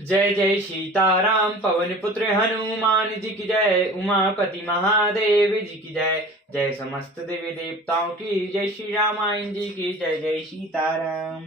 जय जय सीताराम पवन पुत्र हनुमान जी की जय। उमापति महादेव जी की जय। जय समस्त देवी देवताओं की जय। श्री रामायण जी की जय। जय सीताराम।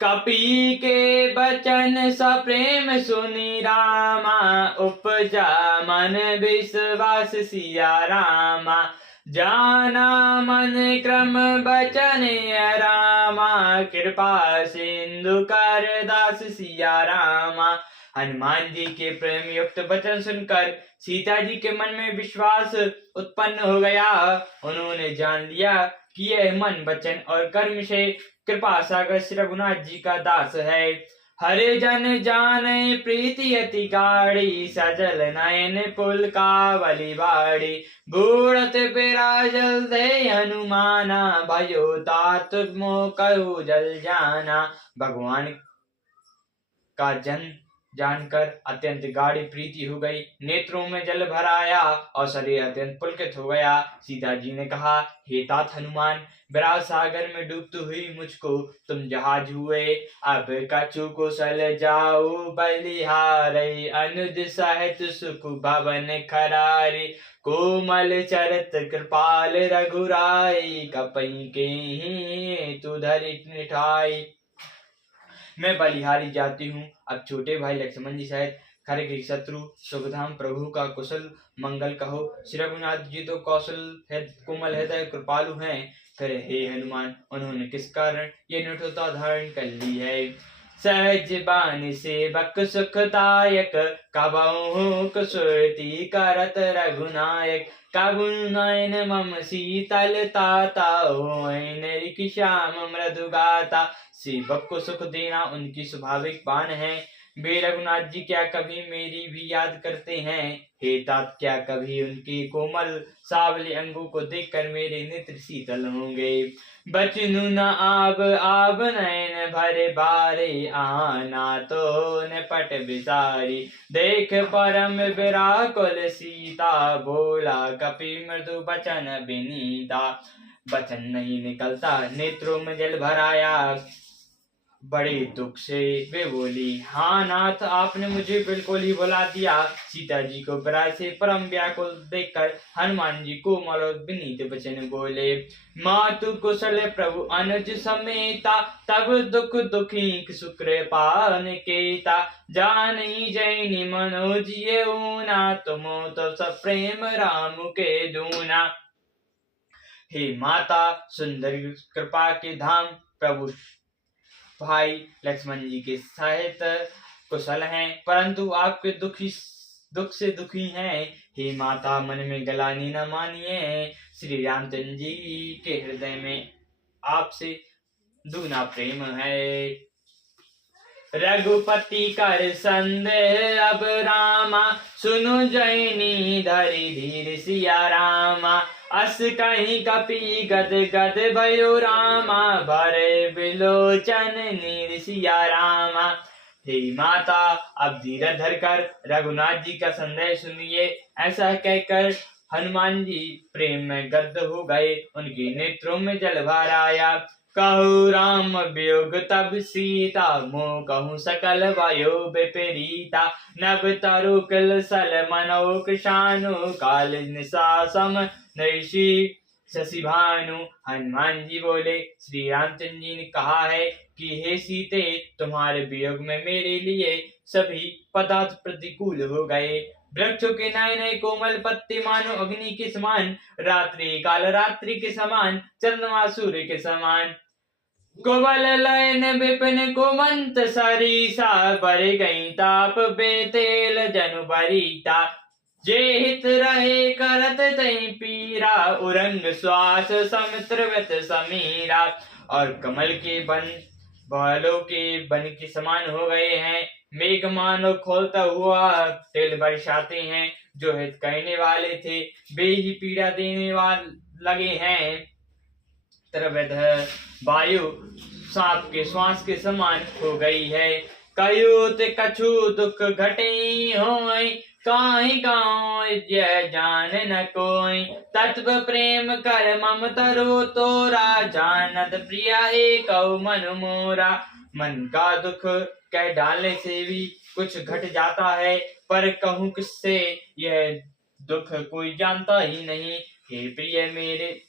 कपि के बचन सप्रेम सुनि रामा, उपजा मन विश्वास सिया रामा। जाना मन क्रम बचन रामा, कृपा सिंधु कर दास सिया रामा। हनुमान जी के प्रेम युक्त वचन सुनकर सीता जी के मन में विश्वास उत्पन्न हो गया। उन्होंने जान लिया कि यह मन वचन और कर्म से कृपा सागर श्री रघुनाथ जी का दास है। हरे जन जाने प्रीति अति गाढ़ी, सजल नयन पुल कावली बाड़ी। बूढ़त बिराजल दे हनुमाना, भयो तात मोह कहु जल जाना। भगवान का जन जानकर अत्यंत गाढ़ी प्रीति हो गई, नेत्रों में जल भर आया और शरीर अत्यंत पुलकित हो गया। सीता जी ने कहा, हे तात हनुमान, विराट सागर में डूबती हुई मुझको तुम जहाज हुए। अब कछु कुशल जाओ बलिहारे, अनुज सहित सुख भवन खरारे। कोमल चरत कृपाल रघुराई, कपई के तू धरि निठाई। मैं बलिहारी जाती हूँ। अब छोटे भाई लक्ष्मण जी सहित खर के शत्रु सुखधाम प्रभु का कुशल मंगल कहो। श्री रघुनाथ जी तो कोमल हृदय कृपालु हैं, फिर हे हनुमान उन्होंने किस कारण ये निठुरता धारण कर ली है। सहज बानी सेवक सुखदायक, कबहु कुसुरति करत रघुनायक। कबु नयन मम शीतल ताता, होय श्याम मृदु गाता। सेवक को सुख देना उनकी स्वाभाविक बान है। वे रघुनाथ जी क्या कभी मेरी भी याद करते हैं? हे तात, क्या कभी उनके कोमल सावले अंगों को देखकर मेरे नेत्र शीतल होंगे? बचनु न आब नयन भरे बारे, आना तो न पट बिसारी। देख परम विराकुल सीता, बोला कपि मृदु बचन विनीता। बचन नहीं निकलता, नेत्रों में जल भर आया। बड़े दुख से वे बोली, हाँ नाथ, आपने मुझे बिल्कुल ही भुला दिया। सीता जी को विरह से परम व्याकुल देखकर हनुमान जी कोमल और विनीत वचन बोले। मातु कुशल प्रभु अनुज समेता, तब दुख दुखी सुकृपा निकेता। जानी जैनी मनोज ये ऊना, तुमो तो सब प्रेम राम के दूना। हे माता, सुंदर कृपा के धाम प्रभु भाई लक्ष्मण जी के सहित कुशल हैं, परंतु आपके दुख से दुखी हैं। हे माता, मन में गलानी न मानिए। श्री रामचंद्र जी के हृदय में आपसे दूना प्रेम है। रघुपति कर संदेह अब रामा, सुनु जैनी धरि धीर सिया रामा। अस कहीं कपि गद गद भयो रामा, भरे बिलोचन नीर सिया रामा। हे माता, अब धीरज धरकर रघुनाथ जी का संदेश सुनिए। ऐसा कहकर हनुमान जी प्रेम में गद्द हो गए, उनके नेत्रों में जल भर आया। कहु राम वियोग तब सीता, मोह कहूँ सकल भयो विपरीता। नभ तरु किल सल मनोक शानु, काल निशा सम नृषि शशि भानु। हनुमान जी बोले, श्री रामचंद्र जी ने कहा है कि हे सीते, तुम्हारे वियोग में मेरे लिए सभी पदार्थ प्रतिकूल हो गए। वृक्षों के नए नए कोमल पत्ते मानो अग्नि के समान, रात्रि काल रात्रि के समान, चंद्रमा सूर्य के समान। कोमल लयन विपिन कोमंत सरीसा, बर गई ताप बेतेल जनु बरीता। जे हित रहे करत तई पीरा, उरंग श्वास समुद्रवत समीरा। और कमल के बन बालों के बन के समान हो गए हैं। मेघ मानो खोलता हुआ तिल बरसाते हैं। जो हित कहने वाले थे वे ही पीड़ा देने वाले लगे हैं। तरवध वायु सांप के श्वास के समान हो गई है। कयूत कछु दुख घटे होय, काहि गाँव यह जान न कोई, तत्व प्रेम कर मम तरो तोरा, जानत प्रिया एक मन मोरा। मन का दुख कह डालने से भी कुछ घट जाता है, पर कहूँ किससे यह दुख कोई जानता ही नहीं। हे प्रिय मेरे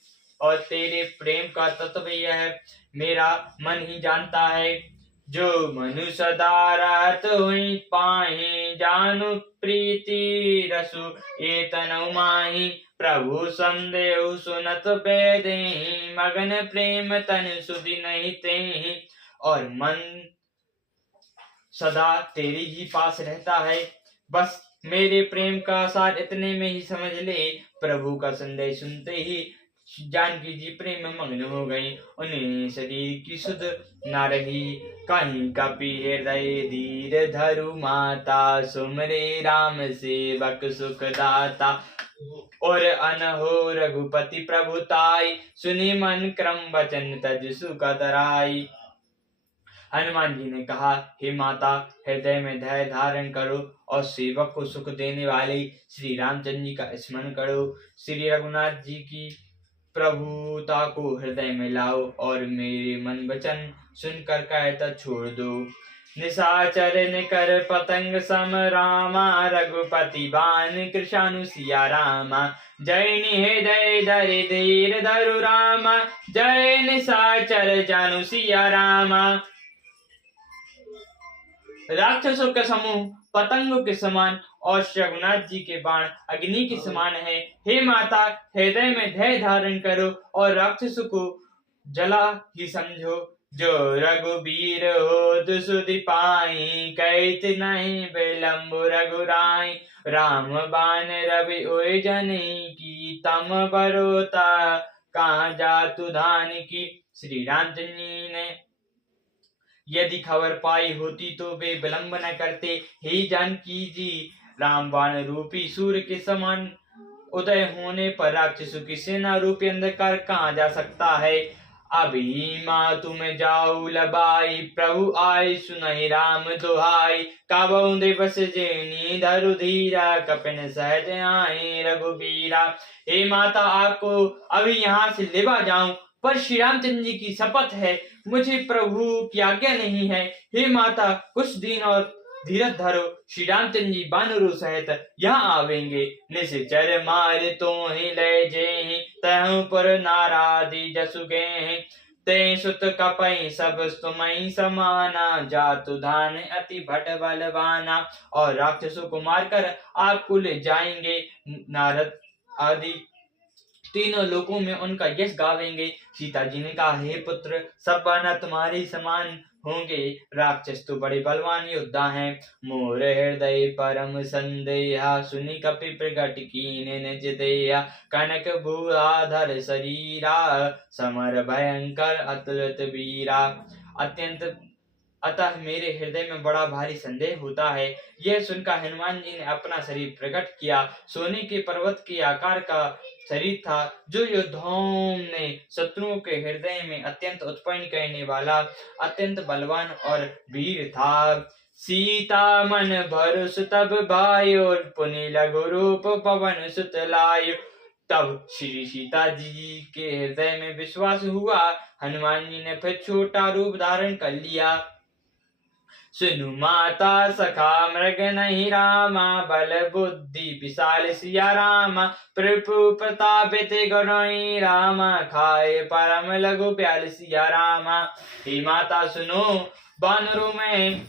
और तेरे प्रेम का तत्व यह मेरा मन ही जानता है। जो मनु सदा रहत हुई पाहि, जानु प्रीति रसु ए तनउ माहि। प्रभु संदेहु सुनत बेदेहि, मगन प्रेम तन सुधि नहीं तेहि। और मन सदा तेरे ही पास रहता है, बस मेरे प्रेम का सार इतने में ही समझ ले। प्रभु का संदेश सुनते ही जानकी जी प्रेम में मग्न हो गई, उन्हें शरीर की सुध न रही। कहीं कपि हृदय धीर धरु माता, सुमरे राम सेवक सुख दाता। और अनहो रघुपति प्रभुताई, सुनि मन क्रम वचन तज सुख तराई। हनुमान जी ने कहा, हे माता, हृदय में धैर्य धारण करो और सेवक को सुख देने वाले श्री रामचंद्र जी का स्मरण करो। श्री रघुनाथ जी की प्रभुता को हृदय में लाओ और मेरे मन वचन सुनकर कायरता छोड़ दो। निशाचर निकर पतंग सम रामा, रघुपति बान कृशानु सिया रामा। जय निहृदय धरि धीर धरु रामा, जय निशाचर जानु सिया रामा। राक्षसों का समूह पतंगों के समान और रघुनाथ जी के बाण अग्नि के समान है। हे माता, हृदय में धैर्य धारण करो और राक्षसों को जला ही समझो। जो रघुबीर हो सुधि पाई, कहत नहीं विलंब रघुराई। राम बाण रवि ओय जनी की, तम बरोता कहाँ जातु धान की। श्री रामचंद्र जी ने यदि खबर पाई होती तो वे विलंब न करते। हे जानकी जी, रामबाण रूपी सूर्य के समान उदय होने पर राक्षसों की सेना रूपी अंधकार कहाँ जा सकता है। अभी माँ तुम जाऊ लबाई, प्रभु आय सुनहि राम दुहाई। काबऊ दिवस जेनी धरु धीरा, कपिन सहज आए रघुबीरा। हे माता, आपको अभी यहाँ से लेवा जाऊं, पर श्री रामचंद्र जी की शपथ है, मुझे प्रभु की आज्ञा नहीं है। हे माता, कुछ दिन और धीरज धरो, श्री रामचंद्र जी बानरों सहित यहाँ आवेंगे। निश्चर मार तो ही ले जेहि, तहु पर नारादि जसु गेहि। ते सुत कपई सब तुमई समाना, जातु धान अति भट बलवाना। और राक्षसों को मारकर आपको ले जाएंगे। नारद आदि तीनों लोकों में उनका यश गावेंगे। सीता जी ने कहा, हे पुत्र, सब बाना तुम्हारे समान होंगे। राक्षस तो बड़े बलवान योद्धा हैं। मोर हृदय परम संदेहा, सुनि कपि प्रगट कीने निज देहा। कनक भूआधर शरीरा, समर भयंकर अतुलित वीरा। अतः मेरे हृदय में बड़ा भारी संदेह होता है। यह सुनकर हनुमान जी ने अपना शरीर प्रकट किया। सोने के पर्वत के आकार का शरीर था, जो योद्धाओं ने शत्रुओं के हृदय में अत्यंत उत्पन्न करने वाला अत्यंत बलवान और वीर था। सीता मन भरोस तब भायो, पुनि लघु रूप पवन सुत लायो। तब श्री सीता जी के हृदय में विश्वास हुआ। हनुमान जी ने फिर छोटा रूप धारण कर लिया। सुनु माता सखा मृग नहीं रामा, बल बुद्धि विशाल सिया रामा। प्रभु प्रतापित गुणई रामा, खाए परम लघु प्याल सिया रामा। हे माता सुनो, बानरों में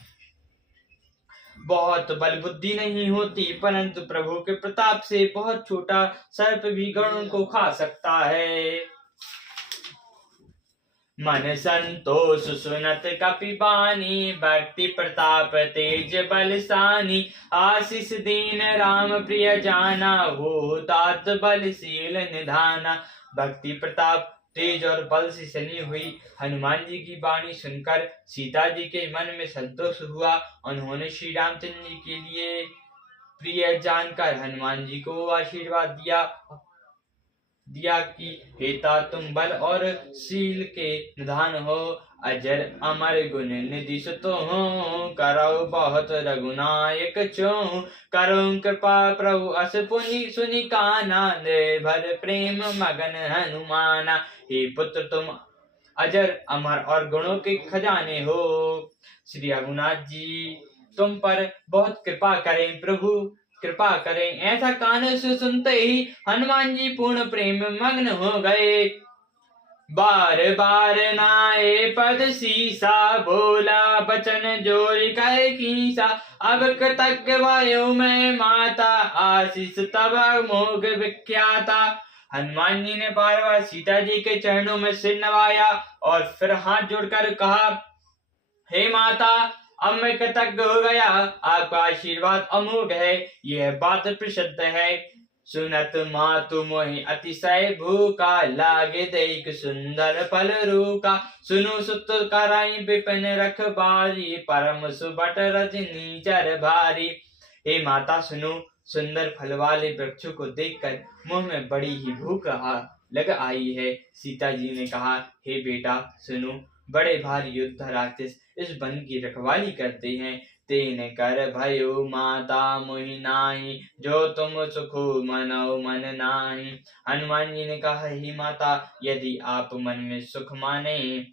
बहुत बल बुद्धि नहीं होती, परंतु प्रभु के प्रताप से बहुत छोटा सर्प भी गरुड़ को खा सकता है। मन संतोष सुनत कपि बानी, भक्ति प्रताप तेज बलसानी। आशीष दीन राम प्रिय जाना, हो तात बलशील निधाना। भक्ति प्रताप तेज और बल से सनी हुई हनुमान जी की वाणी सुनकर सीता जी के मन में संतोष हुआ। उन्होंने श्री रामचंद्र जी के लिए प्रिय जानकर हनुमान जी को आशीर्वाद दिया दिया कि हेता तुम बल और शील के निधान हो, अजर अमर गुण निधि सुतो हो, करो बहुत रघुनायक चो, करो कृपा प्रभु अस पुनि सुनि काना, निर्भर प्रेम मगन हनुमाना। हे पुत्र तुम अजर अमर और गुणों के खजाने हो, श्री रघुनाथ जी तुम पर बहुत कृपा करें, प्रभु कृपा करें। ऐसा कान से सुनते ही हनुमान जी पूर्ण प्रेम मग्न हो गए। बार बार नाये पद सीसा, बोला बचन जोर कह कीसा, अब कृतज्ञ वायु में माता, आशीष तब मोग विख्याता। हनुमान जी ने बार बार सीता जी के चरणों में सिर नवाया और फिर हाथ जोड़कर कहा, हे माता, अब मैं कृतज्ञ हो गया, आपका आशीर्वाद अमोघ है, यह बात प्रसिद्ध है। सुनत मातु मोहि अतिशय भूखा, लागे देख सुंदर फल रूखा, सुनु सुत कराई विपिन रखबारी, परम सुबट रजनी चर भारी। हे माता सुनो, सुंदर फल वाले वृक्षों को देखकर मुंह में बड़ी ही भूख लग आई है। सीता जी ने कहा, हे बेटा सुनो, बड़े भारी योद्धा राक्षस इस वन की रखवाली करते हैं, तेन कर भयो माता मोहि नाहि, जो तुम सुखो मनो मन नाहि। हनुमान जी ने कहा, हे माता, यदि आप मन में सुख माने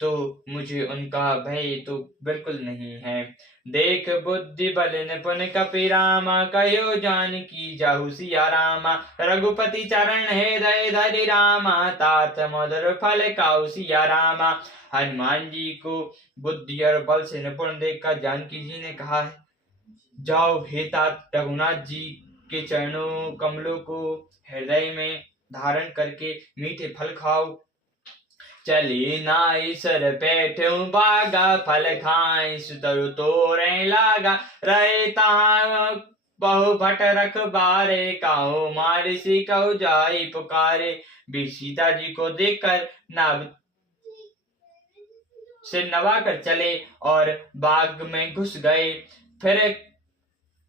तो मुझे उनका भय तो बिल्कुल नहीं है। देख बुद्धि बल निपुण कपि रामा, कहो जानकी जाहु सिया रामा, रघुपति चरण हृदय धरि रामा, तात मधुर फल खाऊ सिया रामा। हनुमान जी को बुद्धि और बल से निपुण देखकर जानकी जी ने कहा, जाओ हे तात, रघुनाथ जी के चरणों कमलों को हृदय में धारण करके मीठे फल खाओ। चली नाई सर बैठू बागा, फल खाई सुतरु तोरे लागा, रहे तहाँ बहु भट रखबारे, काहू मारिसी कहु जाई पुकारे। भी सीता जी को देखकर नभ से नवा कर चले और बाग में घुस गए, फिर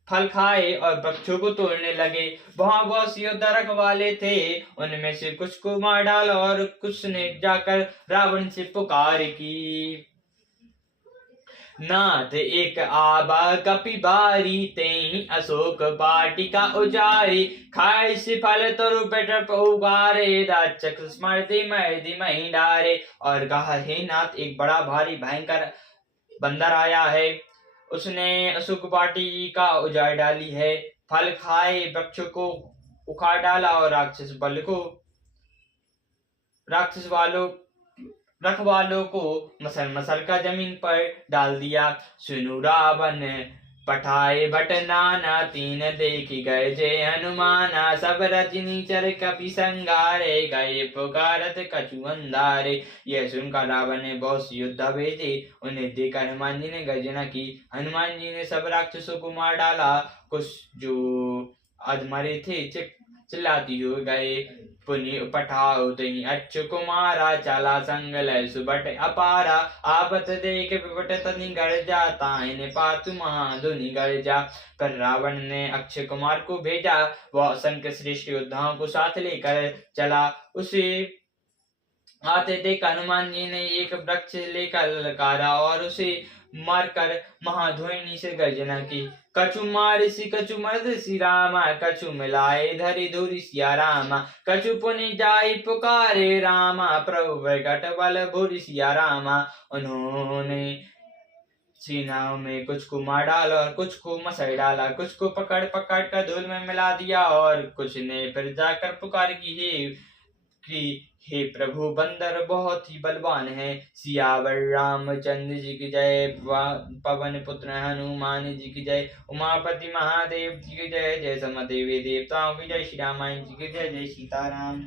फल खाए और वृक्षों को तोड़ने लगे। वहां बहुत योद्धा रखवाले थे, उनमें से कुछ को मार डाला और कुछ ने जाकर रावण से पुकार की। नाथ एक आबा कपि बारी, तेहि अशोक वाटिका उजारी, खाए से फल तरु बेटर उगारे, राक्षस स्मृति मर्दि मही डारे। और कहा, हे नाथ, एक बड़ा भारी भयंकर बंदर आया है, उसने अशोक वाटिका उजाड़ डाली है, फल खाए वृक्षों को उखाड़ डाला और रखवालों को मसल मसल का जमीन पर डाल दिया। सुनु रावण पठाए भट नाना, तीन देखी गए जय हनुमाना, सब रजनी चर कपि संगारे, गए पुकारत कछु अंधारे। यह सुनकर रावण ने बहुत सी योद्धा भेजे, उन्हें देखकर हनुमान जी ने गर्जना की। हनुमान जी ने सब राक्षसों को मार डाला, कुछ जो अधमरे थे चिल्लाती हुए गए। पुनि पठाओ तही अच्छु कुमारा, चला संग लय सुबट अपारा, आपत देख विपट तनि गर्जा, ताहिन पातु महाधुनि गर्जा। पर रावण ने अक्षय कुमार को भेजा, वह असंख्य श्रेष्ठ योद्धाओं को साथ लेकर चला। उसे आते देख हनुमान जी ने एक वृक्ष लेकर ललकारा और उसे मारकर महाध्वनि से गर्जना की। कछु मारिसी कछु मर्दसी रामा, कछु मिलाए धरि धुरि सिया रामा, कछु पुनि जाई पुकारे रामा, प्रभु प्रगट बल भुरि सिया रामा। उन्होंने सीनाओं में कुछ को मार डाला और कुछ को मसल डाला, कुछ को पकड़ पकड़ कर धूल में मिला दिया और कुछ ने फिर जाकर पुकार की, हे प्रभु, बंदर बहुत ही बलवान है। सियावर रामचंद्र जी की जय, पवन पुत्र हनुमान जी की जय, उमापति महादेव जी की जय, जय समदेवी देवताओं की जय, श्री रामायण जी की जय, जय सीताराम।